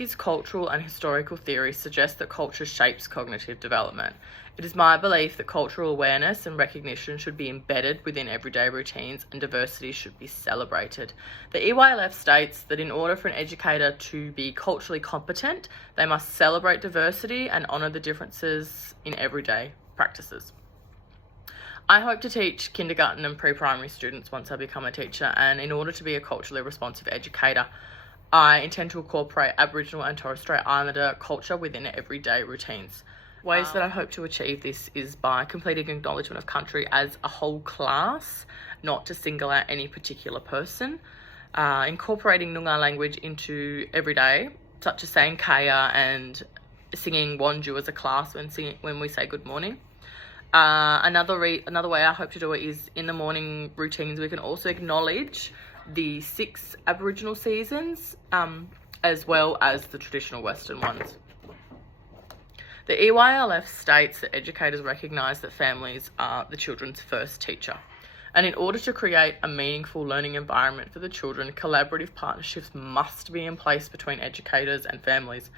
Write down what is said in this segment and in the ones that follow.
These cultural and historical theories suggest that culture shapes cognitive development. It is my belief that cultural awareness and recognition should be embedded within everyday routines and diversity should be celebrated. The EYLF states that in order for an educator to be culturally competent, they must celebrate diversity and honour the differences in everyday practices. I hope to teach kindergarten and pre-primary students once I become a teacher, and in order to be a culturally responsive educator, I intend to incorporate Aboriginal and Torres Strait Islander culture within everyday routines. Ways that I hope to achieve this is by completing acknowledgement of country as a whole class, not to single out any particular person, incorporating Noongar language into everyday, such as saying kaya and singing Wonju as a class when we say good morning. Another way I hope to do it is in the morning routines we can also acknowledge the 6 Aboriginal seasons as well as the traditional Western ones. The EYLF states that educators recognise that families are the children's first teacher. And in order to create a meaningful learning environment for the children, collaborative partnerships must be in place between educators and families.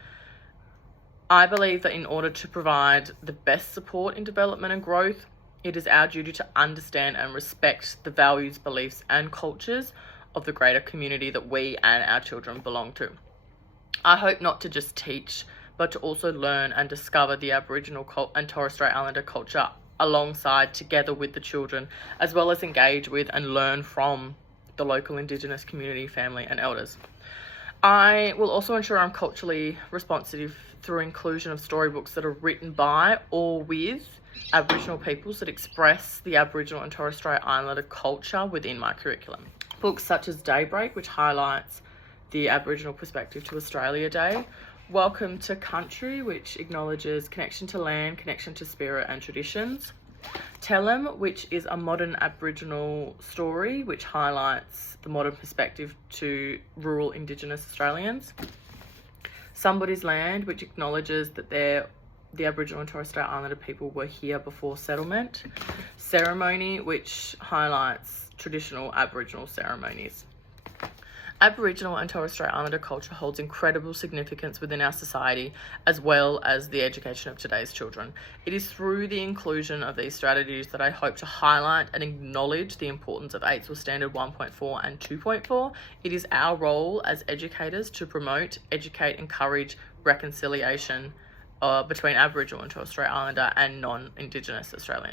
I believe that in order to provide the best support in development and growth, it is our duty to understand and respect the values, beliefs and cultures of the greater community that we and our children belong to. I hope not to just teach, but to also learn and discover the Aboriginal and Torres Strait Islander culture alongside, together with the children, as well as engage with and learn from the local Indigenous community, family and elders. I will also ensure I'm culturally responsive through inclusion of storybooks that are written by or with Aboriginal peoples that express the Aboriginal and Torres Strait Islander culture within my curriculum. Books such as Daybreak, which highlights the Aboriginal perspective to Australia Day, Welcome to Country, which acknowledges connection to land, connection to spirit and traditions, Tell 'em, which is a modern Aboriginal story which highlights the modern perspective to rural Indigenous Australians, Somebody's Land, which acknowledges that the Aboriginal and Torres Strait Islander people were here before settlement, Ceremony, which highlights traditional Aboriginal ceremonies. Aboriginal and Torres Strait Islander culture holds incredible significance within our society as well as the education of today's children. It is through the inclusion of these strategies that I hope to highlight and acknowledge the importance of AITSL Standard 1.4 and 2.4. It is our role as educators to promote, educate, encourage reconciliation between Aboriginal and Torres Strait Islander and non-Indigenous Australians.